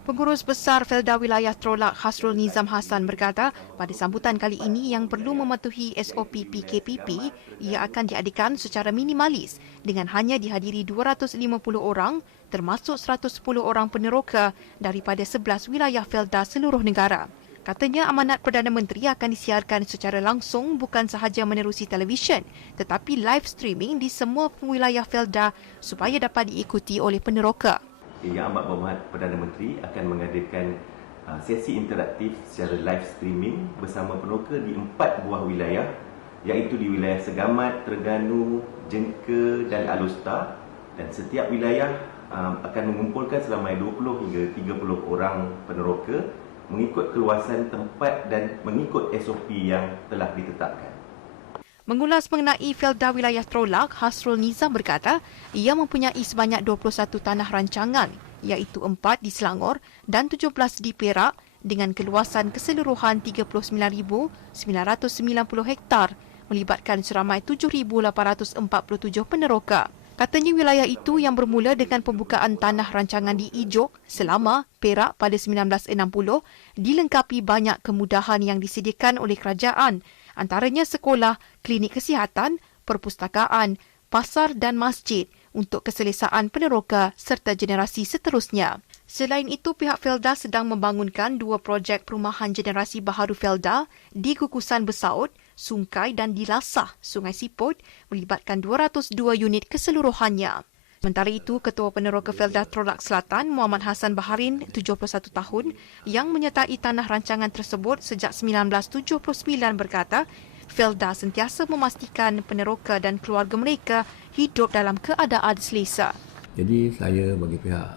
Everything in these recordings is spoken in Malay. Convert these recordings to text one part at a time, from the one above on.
Pengurus Besar Felda Wilayah Trolak Hasrul Nizam Hassan berkata pada sambutan kali ini yang perlu mematuhi SOP PKPP ia akan diadakan secara minimalis dengan hanya dihadiri 250 orang termasuk 110 orang peneroka daripada 11 wilayah Felda seluruh negara. Katanya amanat Perdana Menteri akan disiarkan secara langsung bukan sahaja menerusi televisyen tetapi live streaming di semua wilayah Felda supaya dapat diikuti oleh peneroka. Yang Amat Berhormat Perdana Menteri akan mengadakan sesi interaktif secara live streaming bersama peneroka di 4 buah wilayah iaitu di wilayah Segamat, Terengganu, Jengka dan Alustar, dan setiap wilayah akan mengumpulkan seramai 20 hingga 30 orang peneroka mengikut keluasan tempat dan mengikut SOP yang telah ditetapkan. Mengulas mengenai Felda Wilayah Trolak, Hasrul Nizam berkata ia mempunyai sebanyak 21 tanah rancangan iaitu 4 di Selangor dan 17 di Perak dengan keluasan keseluruhan 39,990 hektar melibatkan seramai 7,847 peneroka. Katanya wilayah itu yang bermula dengan pembukaan tanah rancangan di Ijok, Selama, Perak pada 1960 dilengkapi banyak kemudahan yang disediakan oleh kerajaan antaranya sekolah, klinik kesihatan, perpustakaan, pasar dan masjid untuk keselesaan peneroka serta generasi seterusnya. Selain itu, pihak Felda sedang membangunkan 2 projek perumahan generasi baharu Felda di Kukusan Besaut, Sungkai dan di Lasah, Sungai Siput melibatkan 202 unit keseluruhannya. Sementara itu, Ketua Peneroka Felda Trolak Selatan, Muhammad Hassan Baharin, 71 tahun, yang menyertai tanah rancangan tersebut sejak 1979 berkata, Felda sentiasa memastikan peneroka dan keluarga mereka hidup dalam keadaan selesa. Jadi saya bagi pihak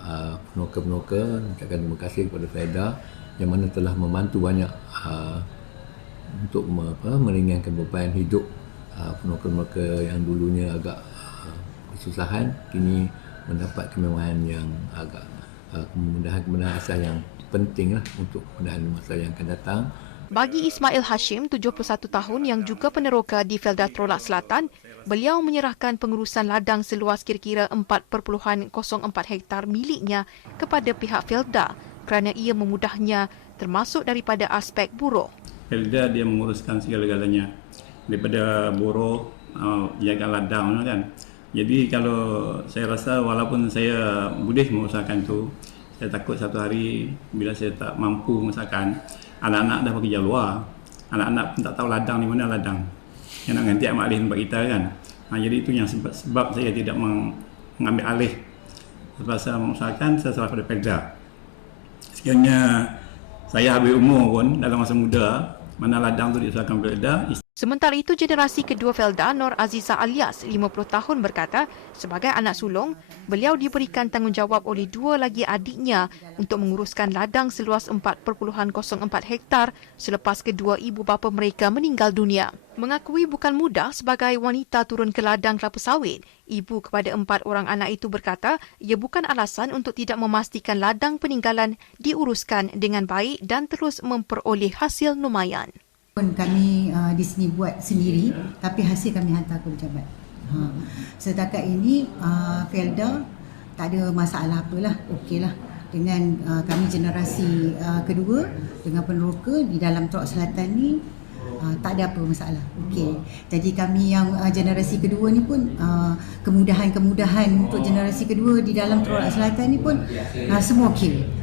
peneroka-peneroka ucapkan terima kasih kepada Felda yang mana telah membantu banyak untuk meringankan beban hidup peneroka-peneroka yang dulunya agak kesusahan kini mendapat kemewahan yang agak kemudahan-kemudahan asal yang penting untuk kemudahan masa yang akan datang. Bagi Ismail Hashim, 71 tahun yang juga peneroka di Felda Trolak Selatan, beliau menyerahkan pengurusan ladang seluas kira-kira 4.04 hektar miliknya kepada pihak Felda kerana ia memudahnya termasuk daripada aspek buruh. Felda dia menguruskan segala-galanya daripada buruh, jaga ladang kan. Jadi kalau saya rasa walaupun saya boleh mengusahakan tu, saya takut satu hari bila saya tak mampu mengusahakan, anak-anak dah bekerja luar. Anak-anak pun tak tahu ladang di mana ladang. Yang nak ganti amak alih tempat kita kan. Jadi itu yang sebab saya tidak mengambil alih. Sebab saya mengusahakan, saya serah pada Felda. Sekiranya saya habis umur pun dalam masa muda, mana ladang tu diusahakan Felda. Sementara itu, generasi kedua Felda, Nur Aziza Alias, 50 tahun berkata, sebagai anak sulung, beliau diberikan tanggungjawab oleh 2 lagi adiknya untuk menguruskan ladang seluas 4.04 hektar selepas kedua ibu bapa mereka meninggal dunia. Mengakui bukan mudah sebagai wanita turun ke ladang kelapa sawit, ibu kepada 4 orang anak itu berkata, ia bukan alasan untuk tidak memastikan ladang peninggalan diuruskan dengan baik dan terus memperoleh hasil lumayan. Kami di sini buat sendiri tapi hasil kami hantar ke pejabat. Setakat ini Felda tak ada masalah apalah, okeylah dengan kami generasi kedua dengan peneroka di dalam Trolak Selatan ni tak ada apa masalah. Okey. Jadi kami yang generasi kedua ni pun kemudahan-kemudahan untuk generasi kedua di dalam Trolak Selatan ni pun semua okey.